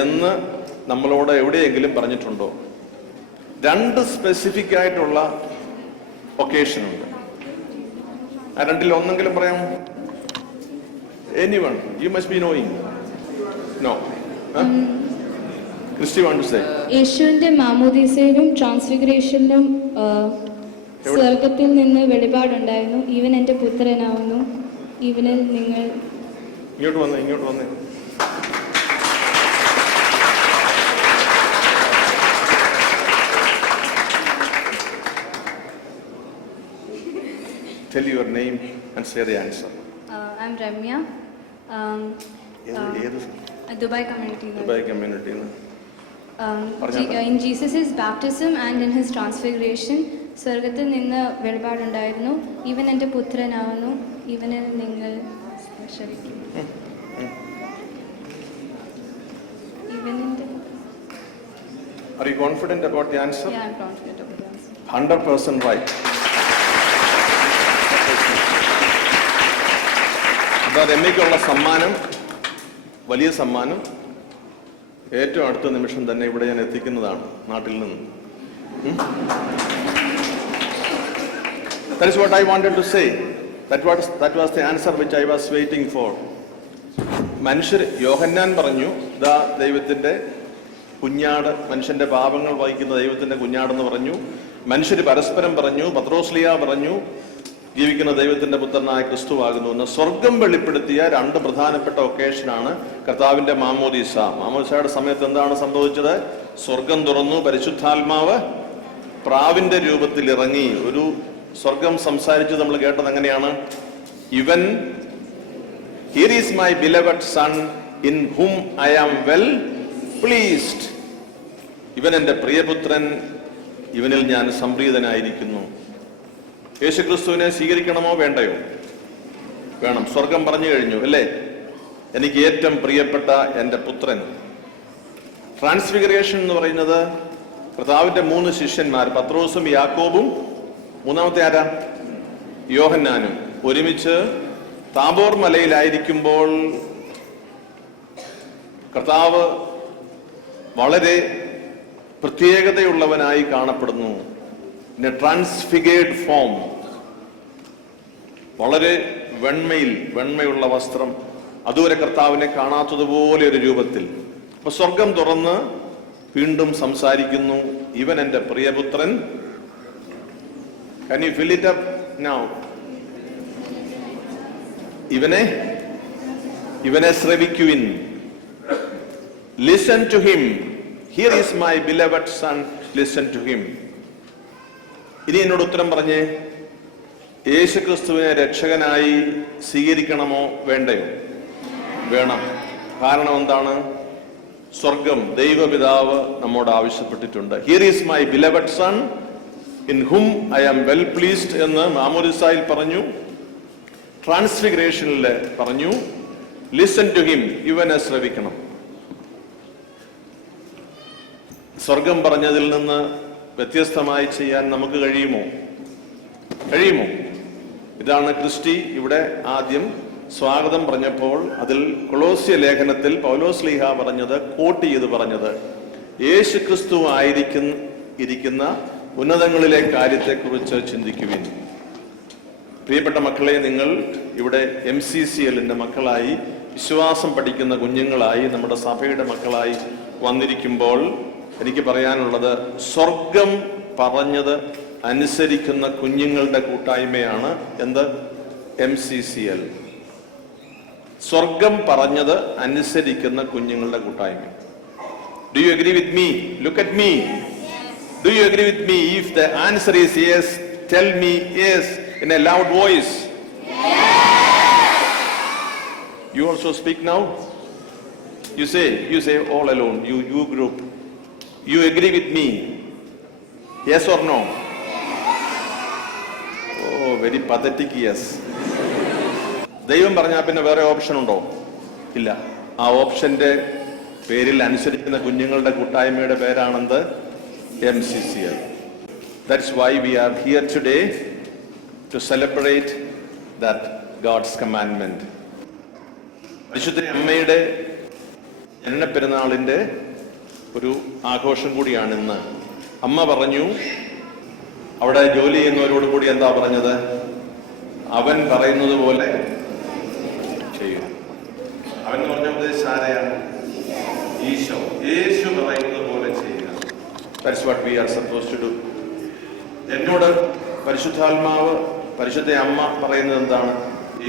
എന്ന് നമ്മളോട് എവിടെയെങ്കിലും പറഞ്ഞിട്ടുണ്ടോ? 2 സ്പെസിഫിക് ആയിട്ടുള്ള ഒക്കേഷൻ ഉണ്ട്. ആ 2-ൽ ഒന്നെങ്കിലും പറയാം. Anyone? You must be knowing. No. Christy want to say. യേശുവിന്റെ മാമോദീസയിലും ട്രാൻസ്ഫിഗറേഷനിലും സ്വർഗത്തിൽ നിന്ന് വെളിപാടുണ്ടായിരുന്നു. ഇവൻ എന്റെ പുത്രനാവുന്നു, ഇവനിൽ നിങ്ങൾ. ഇങ്ങോട്ട് വന്നേ. Tell your name and say the answer. I'm Ramya. Dubai community. Dubai community. In Jesus' baptism and in his transfiguration, സ്വർഗത്തിൽ നിന്ന് വെളിപാടുണ്ടായിരുന്നു. ഇവൻ എൻ്റെ പുത്രനാവുന്നു, ഇവനിൽ നിങ്ങൾ ശ്രവിക്കും. Are you confident about the answer? Yeah, I'm confident about the answer. 100% right. അപ്പോൾ രമ്യയ്ക്കുള്ള സമ്മാനം, വലിയ സമ്മാനം, ഏറ്റവും അടുത്ത നിമിഷം തന്നെ ഇവിടെ ഞാൻ എത്തിക്കുന്നതാണ്, നാട്ടിൽ നിന്ന്. That is what I wanted to say. That was the answer which I was waiting for. മനുഷ്യർ, യോഹന്നാൻ പറഞ്ഞു, ദാ ദൈവത്തിന്റെ കുഞ്ഞാട്, മനുഷ്യന്റെ പാപങ്ങൾ വഹിക്കുന്ന ദൈവത്തിന്റെ കുഞ്ഞാടെന്ന് പറഞ്ഞു. മനുഷ്യർ പരസ്പരം പറഞ്ഞു, പത്രോസ്ലിയ പറഞ്ഞു, ജീവിക്കുന്ന ദൈവത്തിന്റെ പുത്രനായ ക്രിസ്തുവാകുന്നു എന്ന് സ്വർഗം വെളിപ്പെടുത്തിയ രണ്ട് പ്രധാനപ്പെട്ട ഒക്കേഷനാണ് കർത്താവിന്റെ മാമോദീസ. മാമോദീസയുടെ സമയത്ത് എന്താണ് സംഭവിച്ചത്? സ്വർഗം തുറന്നു, പരിശുദ്ധാത്മാവ് പ്രാവിന്റെ രൂപത്തിൽ ഇറങ്ങി. ഒരു സ്വർഗം സംസാരിച്ച് നമ്മൾ കേട്ടത് എങ്ങനെയാണ്? ഇവൻ here is my beloved son in whom I am well pleased. ഇവൻ എൻ്റെ പ്രിയപുത്രൻ, ഇവനിൽ ഞാൻ സംപ്രീതനായിരിക്കുന്നു. യേശുക്രിസ്തുവിനെ സ്വീകരിക്കണമോ വേണ്ടയോ? വേണം. സ്വർഗം പറഞ്ഞു കഴിഞ്ഞു അല്ലേ? എനിക്ക് ഏറ്റവും പ്രിയപ്പെട്ട എൻ്റെ പുത്രൻ. ട്രാൻസ്ഫിഗറേഷൻ എന്ന് പറയുന്നത് കർത്താവിന്റെ 3 ശിഷ്യന്മാർ, പത്രോസും യാക്കോബും മൂന്നാമത്തെ ആരാ? യോഹന്നാനും, ഒരുമിച്ച് താബോർ മലയിലായിരിക്കുമ്പോൾ കർത്താവ് വളരെ പ്രത്യേകതയുള്ളവനായി കാണപ്പെടുന്നു. ട്രാൻസ്ഫിഗേർഡ് ഫോം, വളരെ വെണ്മയുള്ള വസ്ത്രം, അതുവരെ കർത്താവിനെ കാണാത്തതുപോലെ ഒരു രൂപത്തിൽ. അപ്പൊ സ്വർഗം തുറന്ന് വീണ്ടും സംസാരിക്കുന്നു, ഇവൻ എൻ്റെ പ്രിയപുത്രൻ. Can you fill it up now? ഇവനെ ശ്രവിക്കുവിൻ. Listen to him. Here is my beloved son, listen to him. ഇനി എന്നോട് ഉത്തരം പറഞ്ഞേ, യേശുക്രിസ്തുവിനെ രക്ഷകനായി സ്വീകരിക്കണമോ വേണ്ടയോ? വേണം. കാരണം എന്താണ്? സ്വർഗം, ദൈവപിതാവ് നമ്മോട് ആവശ്യപ്പെട്ടിട്ടുണ്ട്. Here is my beloved son in whom I am well pleased എന്ന് മാമോദിസായിൽ പറഞ്ഞു, ട്രാൻസ്ഫിഗറേഷനിൽ പറഞ്ഞു. ലിസൺ ടു ഹിം, ഇവനെ ശ്രവിക്കണം. സ്വർഗം പറഞ്ഞതിൽ നിന്ന് വ്യത്യസ്തമായി ചെയ്യാൻ നമുക്ക് കഴിയുമോ? ഇതാണ് ക്രിസ്റ്റി ഇവിടെ ആദ്യം സ്വാഗതം പറഞ്ഞപ്പോൾ അതിൽ കൊളോസ്യ ലേഖനത്തിൽ പൗലോസ് ശ്ലീഹ പറഞ്ഞത്, കോട്ട് ചെയ്ത് പറഞ്ഞത്, യേശു ക്രിസ്തു ഇരിക്കുന്ന ഉന്നതങ്ങളിലെ കാര്യത്തെക്കുറിച്ച് ചിന്തിക്കുവിൻ. പ്രിയപ്പെട്ട മക്കളെ, നിങ്ങൾ ഇവിടെ MCCLന്റെ മക്കളായി, വിശ്വാസം പഠിക്കുന്ന കുഞ്ഞുങ്ങളായി, നമ്മുടെ സഭയുടെ മക്കളായി വന്നിരിക്കുമ്പോൾ എനിക്ക് പറയാനുള്ളത്, സ്വർഗം പറഞ്ഞത് അനുസരിക്കുന്ന കുഞ്ഞുങ്ങളുടെ കൂട്ടായ്മയാണ് എന്ത്? MCCL. സ്വർഗം പറഞ്ഞത് അനുസരിക്കുന്ന കുഞ്ഞുങ്ങളുടെ കൂട്ടായ്മ. Do you agree with me? Look at me. Do you agree with me? If the answer is yes, tell me yes in a loud voice. Yes. You also speak now. You say all alone. You group. You agree with me? Yes or no? Oh, very pathetic yes. ദൈവം പറഞ്ഞാൽ പിന്നെ വേറെ option ഉണ്ടോ? ഇല്ല. ആ ഓപ്ഷന്റെ പേരിൽ അനുസരിക്കുന്ന കുഞ്ഞുങ്ങളുടെ കൂട്ടായ്മയുടെ പേരാണെന്ത്? MCCL. That's why we are here today to celebrate that God's commandment. പരിശുദ്ധ അമ്മയുടെ ജനനപ്പെരുന്നാളിന്റെ ഒരു ആഘോഷം കൂടിയാണ് ഇന്ന്. അമ്മ പറഞ്ഞു, അവിടെ ജോലി ചെയ്യുന്നവരോട് കൂടി എന്താ പറഞ്ഞത്? അവൻ പറയുന്നത് പോലെ ചെയ്യും. അവൻ പറഞ്ഞ ഉപദേശം ആരെയാണ്? ഈശോ. യേശു പറയുന്നത് പോലെ ചെയ്യുക. That's what we are supposed to do. എന്നോട് പരിശുദ്ധാത്മാവ്, പരിശുദ്ധ അമ്മ പറയുന്നത് എന്താണ്?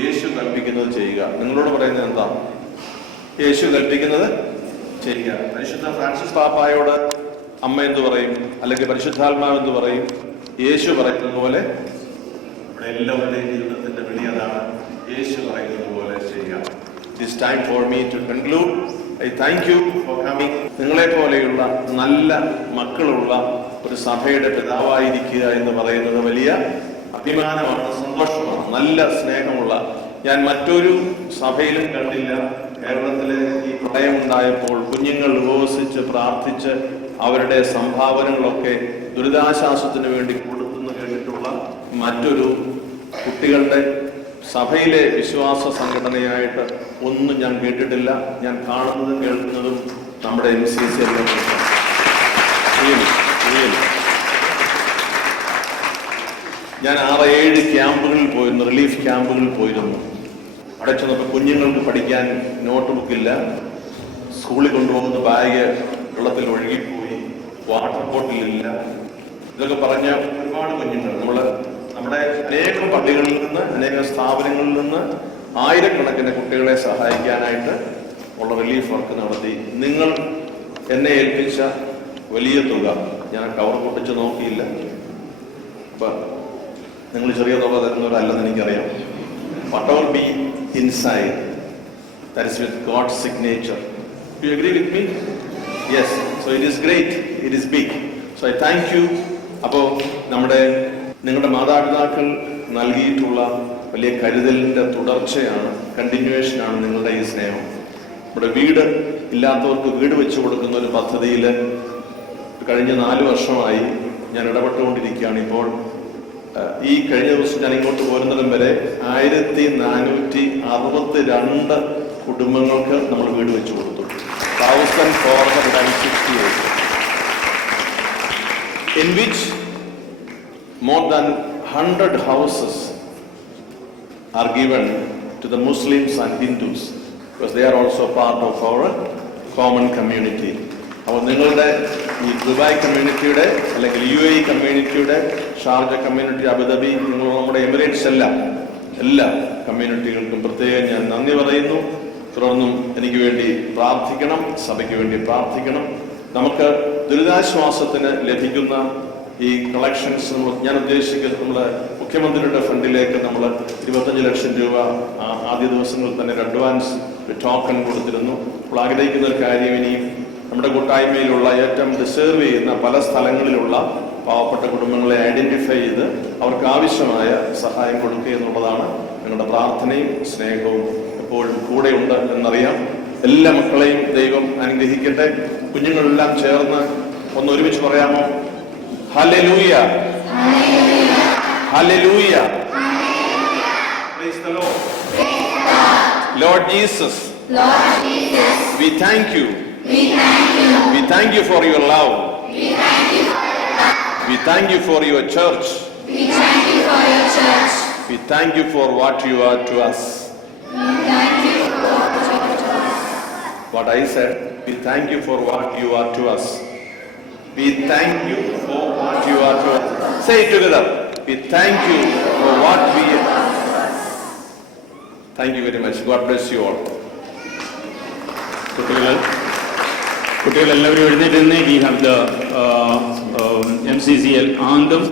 യേശു കൽപ്പിക്കുന്നത് ചെയ്യുക. നിങ്ങളോട് പറയുന്നത് എന്താണ്? യേശു കൽപ്പിക്കുന്നത് ചെയ്യുക. പരിശുദ്ധ ഫ്രാൻസിസ് പാപ്പായോട് അമ്മ എന്തു പറയും? അല്ലെങ്കിൽ പരിശുദ്ധാത്മാവ് എന്തു പറയും? യേശു പറയുന്നത് പോലെ. ഇവിടെ എല്ലാവരുടെയും ജീവിതത്തിന്റെ വിളി അതാണ്, യേശു പറയുന്നത് പോലെ ചെയ്യുക. It is time for me to conclude. I thank you for coming. നിങ്ങളെ പോലെയുള്ള നല്ല മക്കളുള്ള ഒരു സഭയുടെ പിതാവായിരിക്കുക എന്ന് പറയുന്നത് വലിയ അഭിമാനമാണ്, സന്തോഷമാണ്, നല്ല സ്നേഹമുള്ള. ഞാൻ മറ്റൊരു സഭയിലും കണ്ടില്ല. കേരളത്തിലെ ഈ പ്രളയമുണ്ടായപ്പോൾ കുഞ്ഞുങ്ങൾ ഉപവസിച്ച് പ്രാർത്ഥിച്ച് അവരുടെ സംഭാവനകളൊക്കെ ദുരിതാശ്വാസത്തിന് വേണ്ടി കൊടുത്തെന്ന് കേട്ടിട്ടുള്ള മറ്റൊരു കുട്ടികളുടെ സഭയിലെ വിശ്വാസ സംഘടനയായിട്ട് ഒന്നും ഞാൻ കേട്ടിട്ടില്ല. ഞാൻ കാണുന്നതും കേൾക്കുന്നതും നമ്മുടെ MCCL. ഞാൻ 6-7 ക്യാമ്പുകളിൽ പോയിരുന്നു, റിലീഫ് ക്യാമ്പുകളിൽ പോയിരുന്നു. അവിടെ ചെന്നപ്പോൾ കുഞ്ഞുങ്ങൾക്ക് പഠിക്കാൻ നോട്ട് ബുക്കില്ല, സ്കൂളിൽ കൊണ്ടുപോകുന്ന ബാഗ് വെള്ളത്തിൽ ഒഴുകിപ്പോയി, വാട്ടർ ബോട്ടിലില്ല. ഇതൊക്കെ പറഞ്ഞ ഒരുപാട് കുഞ്ഞുങ്ങൾ, നമ്മുടെ അനേകം പള്ളികളിൽ നിന്ന്, അനേകം സ്ഥാപനങ്ങളിൽ നിന്ന് ആയിരക്കണക്കിന് കുട്ടികളെ സഹായിക്കാനായിട്ട് ഉള്ള റിലീഫ് വർക്ക് നടത്തി. നിങ്ങൾ എന്നെ ഏൽപ്പിച്ച വലിയ തുക ഞാൻ കവർ പൊട്ടിച്ച് നോക്കിയില്ല. അപ്പൊ നിങ്ങൾ ചെറിയ തുക തരുന്നവരല്ലെന്ന് എനിക്കറിയാം. whatever be inside, that is with God's signature. Do you agree with me? Yes. So it is great. It is big. So I thank you. അപ്പോൾ നിങ്ങളുടെ മാതാപിതാക്കൾ നൽകിയിട്ടുള്ള വലിയ കരുതലിന്റെ തുടർച്ചയാണ്, കണ്ടിന്യൂവേഷനാണ് നിങ്ങളുടെ ഈ സ്നേഹം. നമ്മുടെ വീട് ഇല്ലാത്തവർക്ക് വീട് വെച്ചു കൊടുക്കുന്ന ഒരു പദ്ധതിയിൽ കഴിഞ്ഞ 4 വർഷമായി ഞാൻ ഇടപെട്ടുകൊണ്ടിരിക്കുകയാണ്. ഇപ്പോൾ ഈ കഴിഞ്ഞ ദിവസം ഞാൻ ഇങ്ങോട്ട് പോരുന്നതും വരെ 1462 കുടുംബങ്ങൾക്ക് നമ്മൾ വീട് വെച്ചു കൊടുത്തു. 1468, in which more than 100 houses are given to the Muslims and Hindus, because they are also part of our common community. അപ്പോൾ നിങ്ങളുടെ ഈ ദുബായ് കമ്മ്യൂണിറ്റിയുടെ അല്ലെങ്കിൽ UAE കമ്മ്യൂണിറ്റിയുടെ, ഷാർജ കമ്മ്യൂണിറ്റി, അബുദാബി, നമ്മുടെ എമിറേറ്റ്സ് എല്ലാ കമ്മ്യൂണിറ്റികൾക്കും പ്രത്യേകം ഞാൻ നന്ദി പറയുന്നു. തുടർന്നും എനിക്ക് വേണ്ടി പ്രാർത്ഥിക്കണം, സഭയ്ക്ക് വേണ്ടി പ്രാർത്ഥിക്കണം. നമുക്ക് ദുരിതാശ്വാസത്തിന് ലഭിക്കുന്ന ഈ കളക്ഷൻസ് ഞാൻ ഉദ്ദേശിക്കുന്നത് നമ്മുടെ മുഖ്യമന്ത്രിയുടെ ഫണ്ടിലേക്ക് നമ്മൾ 25 ലക്ഷം രൂപ ആദ്യ ദിവസങ്ങളിൽ തന്നെ അഡ്വാൻസ് ടോക്കൺ കൊടുത്തിരുന്നു. അപ്പോൾ ആഗ്രഹിക്കുന്ന ഒരു കാര്യം, ഇനിയും നമ്മുടെ കൂട്ടായ്മയിലുള്ള ഏറ്റവും ഡിസേർവ് ചെയ്യുന്ന പല സ്ഥലങ്ങളിലുള്ള പാവപ്പെട്ട കുടുംബങ്ങളെ ഐഡന്റിഫൈ ചെയ്ത് അവർക്ക് ആവശ്യമായ സഹായം കൊടുക്കുക എന്നുള്ളതാണ്. നിങ്ങളുടെ പ്രാർത്ഥനയും സ്നേഹവും എപ്പോഴും കൂടെയുണ്ട് എന്നറിയാം. എല്ലാ മക്കളെയും ദൈവം അനുഗ്രഹിക്കട്ടെ. കുഞ്ഞുങ്ങളെല്ലാം ചേർന്ന് ഒന്ന് ഒരുമിച്ച് പറയാമോ? Hallelujah, hallelujah, praise the Lord. Lord Jesus, we thank you. We thank you for your love. We thank you for your church. We thank you for what you are to us. What I said, we thank you for what you are to us. We thank you for what you are to us. Say it together. We thank you for what we are. Thank you very much. God bless you all. കുട്ടികൾ എല്ലാവരും എഴുന്നേറ്റ്. We have the MCCL anthem.